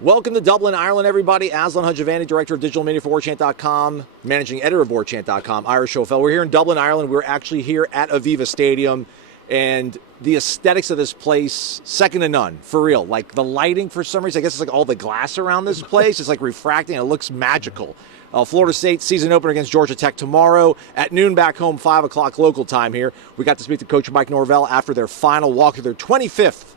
Welcome to Dublin, Ireland, everybody. Aslan Hajavani, Director of Digital Media for WarChant.com, Managing Editor of WarChant.com, Ira Schofel. We're here in Dublin, Ireland. We're actually here at Aviva Stadium, and the aesthetics of this place, second to none, for real. Like, the lighting, for some reason, I guess it's like all the glass around this place. It's like refracting. It looks magical. Florida State season opener against Georgia Tech tomorrow at noon back home, 5 o'clock local time here. We got to speak to Coach Mike Norvell after their final walk through their 25th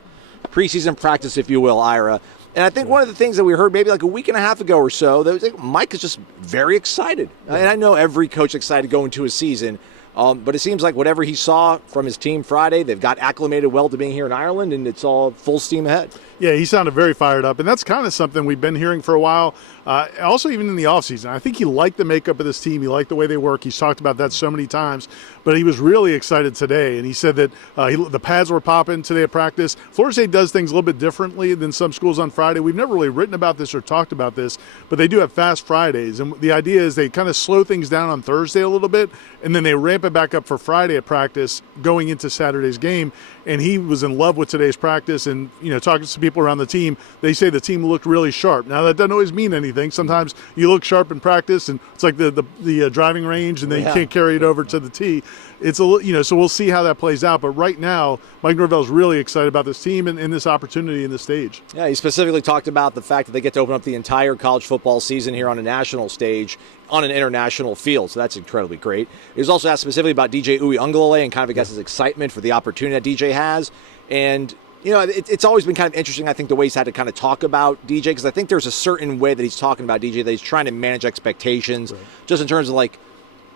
preseason practice, if you will, Ira. And I think one of the things that we heard maybe like a week and a half ago or so, that was like Mike is just very excited. And I know every coach is excited going into a season, but it seems like whatever he saw from his team Friday, they've got acclimated well to being here in Ireland, and it's all full steam ahead. Yeah, he sounded very fired up, and that's kind of something we've been hearing for a while. Also, even in the offseason, I think he liked the makeup of this team. He liked the way they work. He's talked about that so many times, but he was really excited today, and he said that the pads were popping today at practice. Florida State does things a little bit differently than some schools on Friday. We've never really written about this or talked about this, but they do have fast Fridays, and the idea is they kind of slow things down on Thursday a little bit, and then they ramp it back up for Friday at practice going into Saturday's game. And he was in love with today's practice, and talking to some people around the team, they say the team looked really sharp. Now that doesn't always mean anything. Sometimes you look sharp in practice, and it's like the driving range, and then you can't carry it over to the tee. It's so we'll see how that plays out. But right now, Mike Norvell's really excited about this team and this opportunity in this stage. Yeah, he specifically talked about the fact that they get to open up the entire college football season here on a national stage on an international field, so that's incredibly great. He was also asked specifically about DJ Uiagalelei and kind of, I guess, his excitement for the opportunity that DJ has. And, it's always been kind of interesting, I think, the way he's had to kind of talk about DJ, because I think there's a certain way that he's talking about DJ that he's trying to manage expectations, just in terms of, like,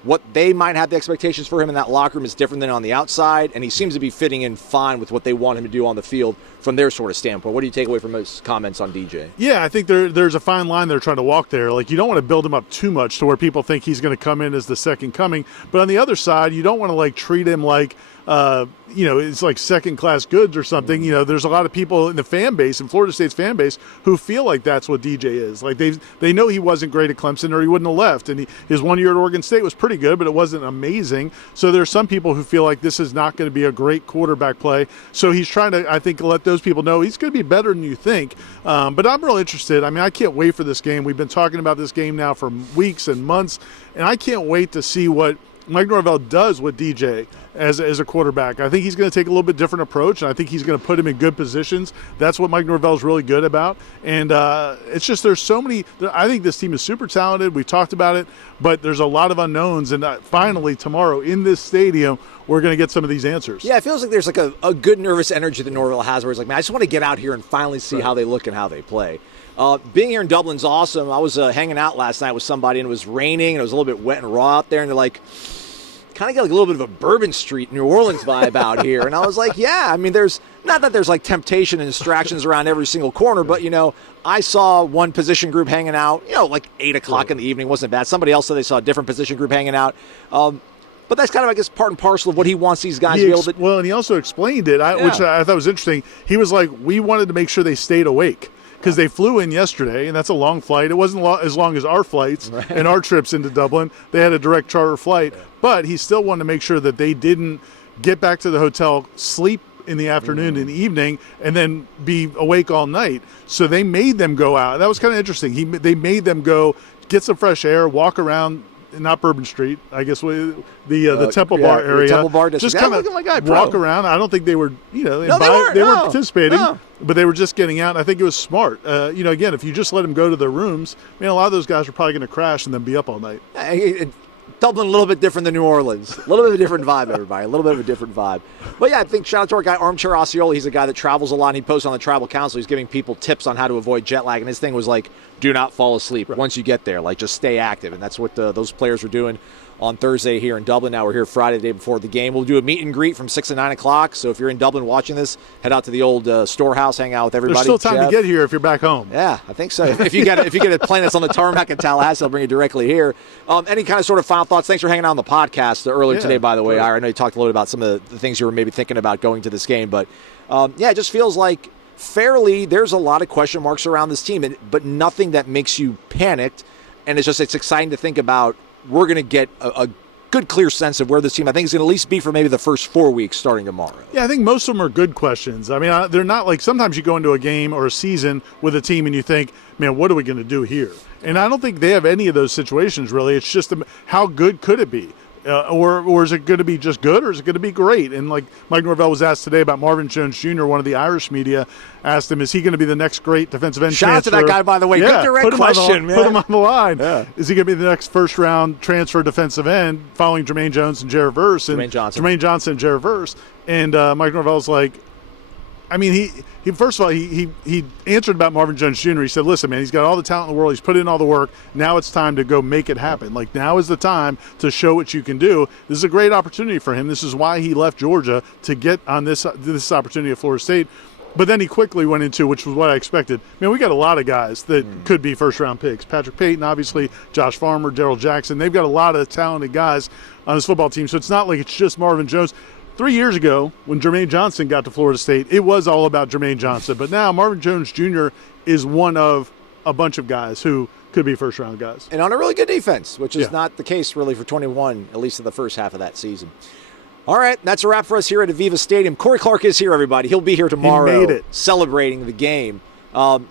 what they might have the expectations for him in that locker room is different than on the outside, and he seems to be fitting in fine with what they want him to do on the field from their sort of standpoint. What do you take away from his comments on DJ? Yeah, I think there's a fine line they're trying to walk there. Like, you don't want to build him up too much to where people think he's going to come in as the second coming, but on the other side, you don't want to, like, treat him like it's like second-class goods or something. There's a lot of people in the fan base, in Florida State's fan base, who feel like that's what DJ is. Like, they know he wasn't great at Clemson, or he wouldn't have left. And his 1 year at Oregon State was pretty good, but it wasn't amazing. So there's some people who feel like this is not going to be a great quarterback play. So he's trying to, I think, let those people know he's going to be better than you think. But I'm real interested. I mean, I can't wait for this game. We've been talking about this game now for weeks and months, and I can't wait to see what Mike Norvell does with DJ as a quarterback. I think he's going to take a little bit different approach, and I think he's going to put him in good positions. That's what Mike Norvell's really good about. And it's just there's so many – I think this team is super talented. We've talked about it, but there's a lot of unknowns. And finally, tomorrow in this stadium, we're going to get some of these answers. Yeah, it feels like there's like a good nervous energy that Norvell has where he's like, man, I just want to get out here and finally see how they look and how they play. Being here in Dublin's awesome. I was hanging out last night with somebody, and it was raining, and it was a little bit wet and raw out there, and they're like – kind of get like a little bit of a Bourbon Street, New Orleans vibe out here. And I was like, yeah, I mean, there's not that there's like temptation and distractions around every single corner, but, I saw one position group hanging out, like 8 o'clock in the evening. Wasn't bad. Somebody else said they saw a different position group hanging out. But that's kind of, I guess, part and parcel of what he wants these guys to be able to. Well, and he also explained it, which I thought was interesting. He was like, we wanted to make sure they stayed awake, because they flew in yesterday, and that's a long flight. It wasn't as long as our flights and our trips into Dublin. They had a direct charter flight, but he still wanted to make sure that they didn't get back to the hotel, sleep in the afternoon and evening, and then be awake all night. So they made them go out. That was kind of interesting. They made them go get some fresh air, walk around. Not Bourbon Street, I guess, the Temple Bar area. Temple Bar district. Just kind of walk around. I don't think they were, they weren't participating, but they were just getting out. I think it was smart. Again, if you just let them go to their rooms, a lot of those guys are probably going to crash and then be up all night. Dublin a little bit different than New Orleans. A little bit of a different vibe, everybody. A little bit of a different vibe. But yeah, I think shout out to our guy Armchair Osceola. He's a guy that travels a lot, and he posts on the Travel Council. He's giving people tips on how to avoid jet lag, and his thing was like, do not fall asleep once you get there. Like, just stay active, and that's what those players were doing on Thursday here in Dublin. Now we're here Friday, the day before the game. We'll do a meet and greet from 6 to 9 o'clock. So if you're in Dublin watching this, head out to the old storehouse, hang out with everybody. There's still time to get here if you're back home. Yeah, I think so. If you get a plane that's on the tarmac in Tallahassee, I'll bring you directly here. Any kind of sort of final thoughts? Thanks for hanging out on the podcast earlier today, by the way. I know you talked a little bit about some of the things you were maybe thinking about going to this game, but it just feels like fairly there's a lot of question marks around this team, but nothing that makes you panicked. And it's exciting to think about. We're going to get a good, clear sense of where this team, I think, is going to at least be for maybe the first 4 weeks starting tomorrow. Yeah, I think most of them are good questions. I mean, they're not like sometimes you go into a game or a season with a team and you think, man, what are we going to do here? And I don't think they have any of those situations, really. It's just how good could it be? Or is it going to be just good, or is it going to be great? And like Mike Norvell was asked today about Marvin Jones Jr., one of the Irish media asked him, is he going to be the next great defensive end Shout transfer? out to that guy, by the way. Yeah, Good direct question, man. Put him on the line. Yeah. Is he going to be the next first-round transfer defensive end following Jermaine Jones and Jared Verse? Jermaine Johnson. Jermaine Johnson and Jared Verse. And Mike Norvell's like, I mean, he first of all, he answered about Marvin Jones Jr. He said, listen, man, he's got all the talent in the world. He's put in all the work. Now it's time to go make it happen. Like, now is the time to show what you can do. This is a great opportunity for him. This is why he left Georgia, to get on this opportunity at Florida State. But then he quickly went into, which was what I expected. Man, we got a lot of guys that could be first-round picks. Patrick Payton, obviously, Josh Farmer, Darrell Jackson. They've got a lot of talented guys on this football team. So it's not like it's just Marvin Jones. 3 years ago, when Jermaine Johnson got to Florida State, it was all about Jermaine Johnson. But now Marvin Jones Jr. is one of a bunch of guys who could be first-round guys. And on a really good defense, which is not the case really for 21, at least in the first half of that season. All right, that's a wrap for us here at Aviva Stadium. Corey Clark is here, everybody. He'll be here tomorrow. He made it. Celebrating the game.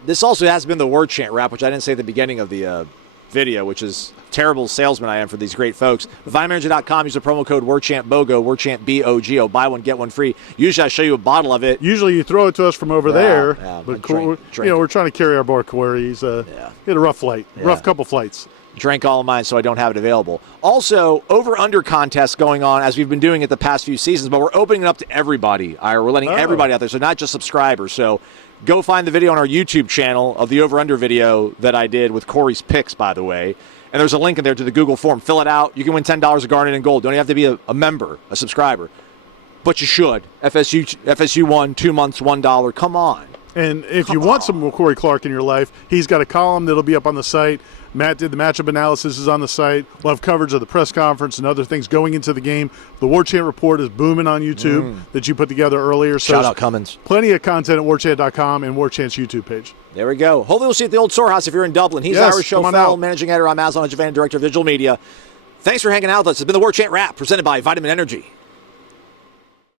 This also has been the word chant wrap, which I didn't say at the beginning of the video, which is terrible salesman I am for these great folks. VitaManager.com, use the promo code WordChantBOGO, WordChant B-O-G-O. Buy one, get one free. Usually I show you a bottle of it. Usually you throw it to us from over there, but drink. we're trying to carry our boy Corey. He's he had a rough flight, rough couple flights. Drank all of mine, so I don't have it available. Also, over-under contests going on, as we've been doing it the past few seasons, but we're opening it up to everybody. We're letting everybody out there, so not just subscribers. So go find the video on our YouTube channel of the over-under video that I did with Corey's picks, by the way. And there's a link in there to the Google form. Fill it out. You can win $10 of Garnet and Gold. Don't even have to be a member, a subscriber. But you should. FSU won 2 months, $1. Come on. And if you want some more Corey Clark in your life, he's got a column that'll be up on the site. Matt did the matchup analysis is on the site. We'll have coverage of the press conference and other things going into the game. The War Chant Report is booming on YouTube that you put together earlier. So shout out Cummins. Plenty of content at warchant.com and War Chant's YouTube page. There we go. Hopefully we'll see you at the Old Storehouse if you're in Dublin. He's Irish Schofel, managing editor. I'm Aslan Hajavani, director of digital media. Thanks for hanging out with us. It's been the War Chant Wrap, presented by Vitamin Energy.